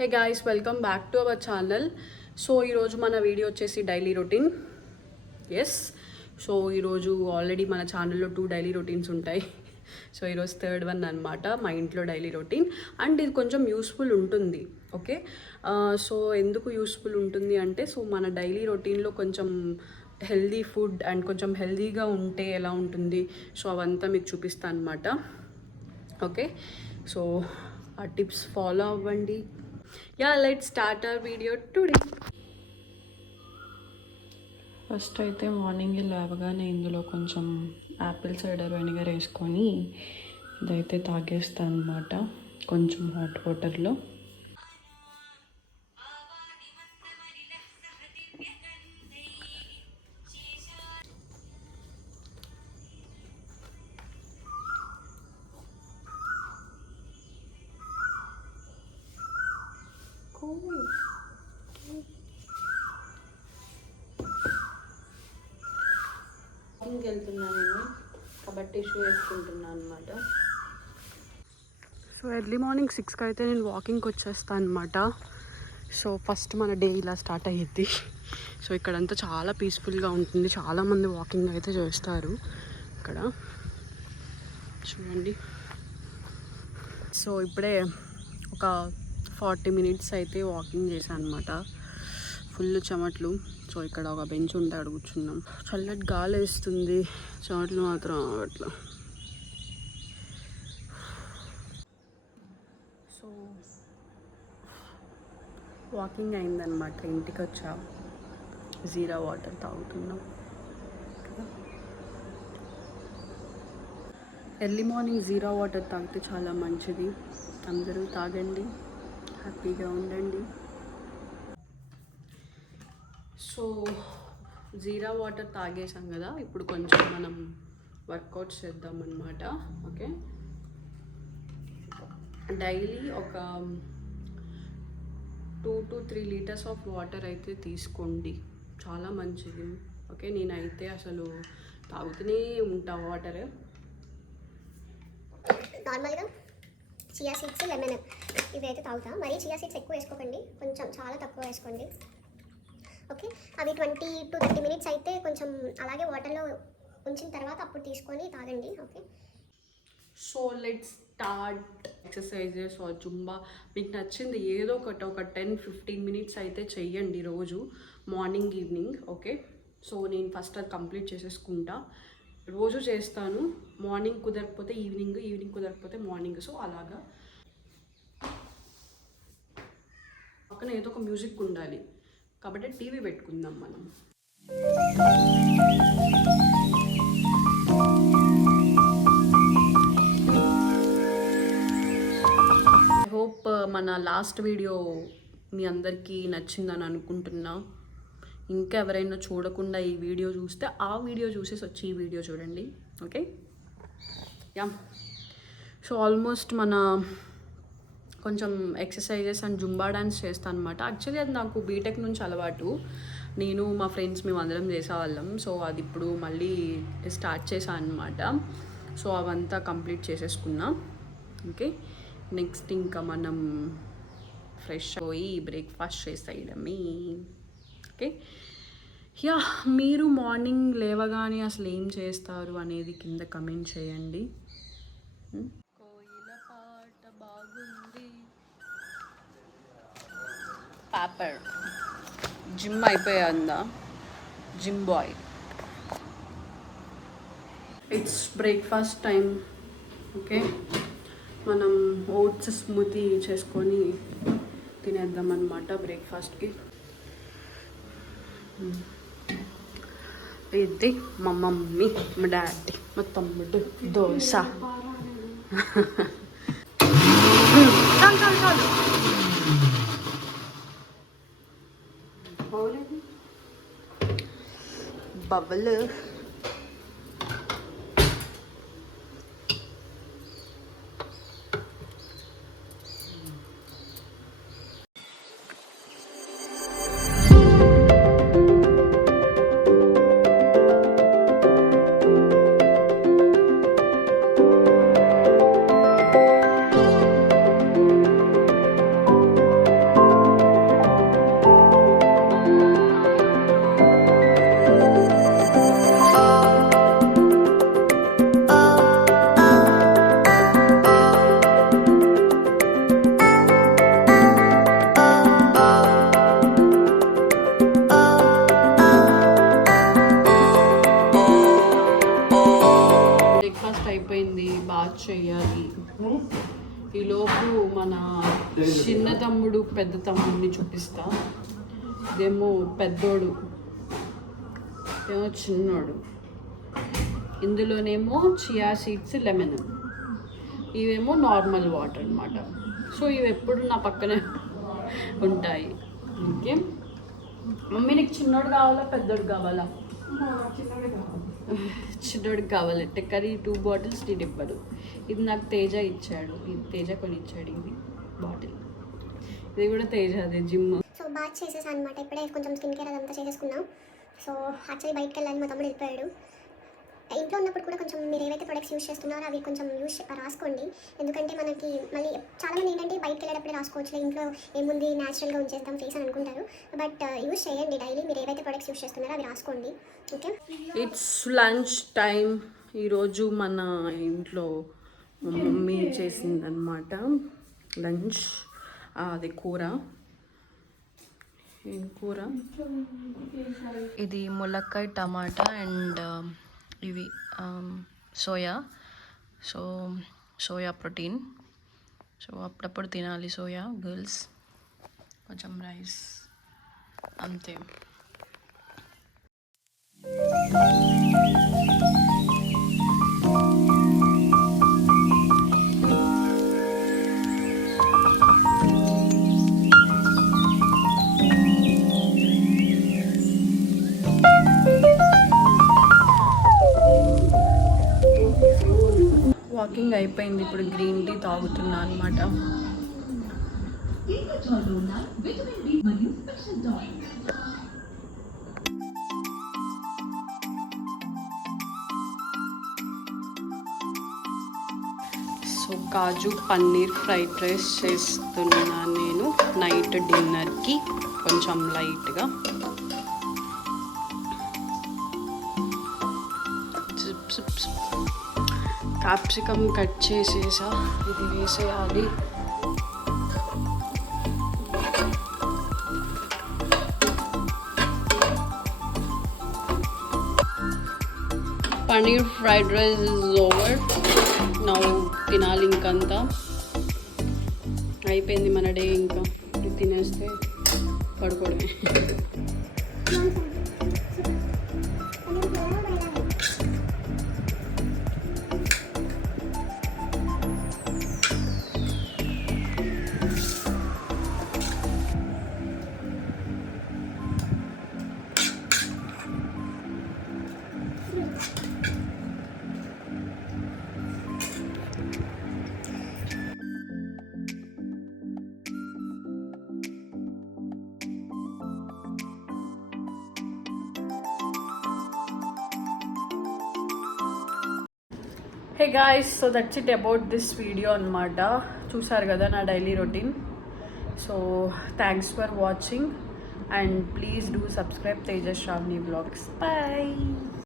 Hey guys, welcome back to our channel. So ఈరోజు మన video వచ్చేసి డైలీ రొటీన్. ఎస్, సో ఈరోజు already మన ఛానల్లో 2 డైలీ రొటీన్స్ ఉంటాయి. సో ఈరోజు థర్డ్ వన్ అనమాట, మా ఇంట్లో డైలీ రొటీన్. అండ్ ఇది కొంచెం యూస్ఫుల్ ఉంటుంది. ఓకే, సో ఎందుకు యూస్ఫుల్ ఉంటుంది అంటే, సో మన డైలీ రొటీన్లో కొంచెం హెల్దీ ఫుడ్ అండ్ కొంచెం హెల్దీగా ఉంటే ఎలా ఉంటుంది, సో అవంతా మీకు చూపిస్తాను అనమాట. ఓకే, సో ఆ టిప్స్ ఫాలో అవ్వండి. Yeah, let's start our video today. First అయితే మార్నింగ్ లేవగానే ఇందులో కొంచెం యాపిల్ సైడర్ వెనిగర్ వేసుకొని ఇదైతే తాగేస్తాను అనమాట, కొంచెం హాట్ వాటర్లో. వాకింగ్కి వెళ్తున్నాను నేను, కాబట్టి షూ వేసుకుంటున్నాను అనమాట. సో ఎర్లీ మార్నింగ్ 6కి అయితే నేను వాకింగ్కి వచ్చేస్తాను అనమాట. సో ఫస్ట్ మన డే ఇలా స్టార్ట్ అయ్యిద్ది. సో ఇక్కడంతా చాలా పీస్ఫుల్గా ఉంటుంది, చాలామంది వాకింగ్ అయితే చేస్తారు ఇక్కడ, చూడండి. సో ఇప్పుడే ఒక 40 మినిట్స్ అయితే వాకింగ్ చేశాను అనమాట, ఫుల్ చెమట్లు. సో ఇక్కడ ఒక బెంచ్ ఉంటే అక్కడ కూర్చున్నాం, చల్లటి గాలి వేస్తుంది, చెమట్లు మాత్రం అట్లా. సో వాకింగ్ అయిందనమాట, ఇంటికి వచ్చా, జీరా వాటర్ తాగుతున్నాం. ఎర్లీ మార్నింగ్ జీరా వాటర్ తాగితే చాలా మంచిది, అందరూ తాగండి, హ్యాపీగా ఉండండి. సో జీరా వాటర్ తాగేసాం కదా, ఇప్పుడు కొంచెం మనం వర్కౌట్స్ చేద్దామన్నమాట. ఓకే, డైలీ ఒక 2 to 3 లీటర్స్ ఆఫ్ వాటర్ అయితే తీసుకోండి, చాలా మంచిది. ఓకే, నేనైతే అసలు తాగుతూనే ఉంటా వాటర్. నార్మల్గా చియా సీడ్స్, లెమన్ ఇవి అయితే తాగుతా. మరి చియా సీడ్స్ ఎక్కువ వేసుకోకండి, కొంచెం చాలా తక్కువ వేసుకోండి. ఓకే, అవి 20 to 30 మినిట్స్ అయితే కొంచెం అలాగే వాటర్లో ఉంచిన తర్వాత అప్పుడు తీసుకొని తాగండి. Okay, so let's start exercises or Zumba. మీకు నచ్చింది ఏదో ఒకటి, ఒక 10-15 మినిట్స్ అయితే చెయ్యండి రోజు, మార్నింగ్ ఈవినింగ్. ఓకే, సో నేను ఫస్ట్ అది కంప్లీట్ చేసేసుకుంటా. రోజు చేస్తాను, మార్నింగ్ కుదరకపోతే ఈవినింగ్, ఈవినింగ్ కుదరకపోతే మార్నింగ్. సో అలాగా పక్కన ఏదో ఒక మ్యూజిక్ ఉండాలి, కాబట్టి టీవీ పెట్టుకుందాం మనం. ఐ హోప్ మన లాస్ట్ వీడియో మీ అందరికీ నచ్చిందని అనుకుంటున్నా. ఇంకా ఎవరైనా చూడకుండా ఈ వీడియో చూస్తే ఆ వీడియో చూసేసి వచ్చి ఈ వీడియో చూడండి. Okay, yeah. సో ఆల్మోస్ట్ మన కొంచెం ఎక్సర్సైజెస్ అండ్ జుంబా డాన్స్ చేస్తాను అనమాట. యాక్చువల్లీ అది నాకు బీటెక్ నుంచి అలవాటు, నేను మా ఫ్రెండ్స్ మేము అందరం చేసేవాళ్ళం. సో అది ఇప్పుడు మళ్ళీ స్టార్ట్ చేశాను అనమాట. సో అవంతా కంప్లీట్ చేసేసుకున్నా. ఓకే, నెక్స్ట్ ఇంకా మనం ఫ్రెష్ పోయి బ్రేక్ఫాస్ట్ చేసేయడమే. Okay, yeah. మీరు మార్నింగ్ లేవగానే అసలు ఏం చేస్తారు అనేది కింద కమెంట్ చేయండి. కోయిల పాట బాగుంది. పాపర్ జిమ్ అయిపోయిందా, gym bye. It's breakfast time. Okay, మనం ఓట్స్ స్మూతీ చేసుకొని తినేద్దాం అన్నమాట బ్రేక్ఫాస్ట్కి. ఇది మా మమ్మీ, మా డాడీ, మా తమ్ముడు దోశ. బబుల్ ఈలోపు మన చిన్న తమ్ముడు పెద్ద తమ్ముడిని చూపిస్తా. ఇదేమో పెద్దోడు, ఏమో చిన్నోడు. ఇందులోనేమో చియా సీడ్స్, లెమన్, ఇవేమో నార్మల్ వాటర్ అన్నమాట. సో ఇవి ఎప్పుడు నా పక్కనే ఉంటాయి. ఓకే మమ్మీ, నీకు చిన్నోడు కావాలా పెద్దోడు కావాలా? చిన్నోడికి కావాలంటే కానీ 2 బాటిల్స్ నేను ఇవ్వను. ఇది నాకు తేజ ఇచ్చాడు, ఇది తేజ కొని ఇచ్చాడు. ఇది బాటిల్, ఇది కూడా తేజ అదే జిమ్. సో బాత్ చేసేసాను అనమాట. ఇప్పుడే కొంచెం స్కిన్ కేర్ అదంతా చేసేసుకున్నాం. సో యాక్చువల్లీ బయటకు వెళ్ళాలి, మా తమ్ముడు వెళ్ళిపోయాడు. ఇంట్లో ఉన్నప్పుడు కూడా కొంచెం మీరు ఏవైతే ప్రొడక్ట్స్ యూస్ చేస్తున్నారో అవి కొంచెం రాసుకోండి. ఎందుకంటే మనకి మళ్ళీ చాలామంది ఏంటంటే బయటకు వెళ్ళేటప్పుడే రాసుకోవచ్చు, ఇంట్లో ఏముంది న్యాచురల్గా ఉంచేద్దాం ఫేస్ అని అనుకుంటారు. బట్ యూస్ చేయండి డైలీ, మీరు ఏవైతే ప్రొడక్ట్స్ యూస్ చేస్తున్నారో అవి రాసుకోండి. Okay, it's lunch time. ఈరోజు మన ఇంట్లో మా మమ్మీ చేసిందనమాట లంచ్. అది కూర, ఏం కూర? ఇది ములక్కాయ టమాటా అండ్ ఇవి సోయా. Soya protein. సో అప్పుడప్పుడు తినాలి సోయా గర్ల్స్. కొంచెం రైస్, అంతే. వాకింగ్ అయిపోయింది, ఇప్పుడు గ్రీన్ టీ తాగుతున్నా అనమాట. సో కాజు పన్నీర్ ఫ్రైడ్ రైస్ చేస్తున్నా నేను నైట్ డిన్నర్కి, కొంచెం లైట్గా. క్యాప్సికమ్ కట్ చేసేసా, ఇది వేసేయాలి. Paneer fried rice is over now. తినాలి ఇంకంతా, అయిపోయింది మన డే. ఇంకా ఇది తినేస్తే పడుకోవడమే. Hey guys, so that's it about this video అనమాట. చూసారు కదా నా daily routine. So thanks for watching and please do subscribe Tejas Sravani vlogs. Bye.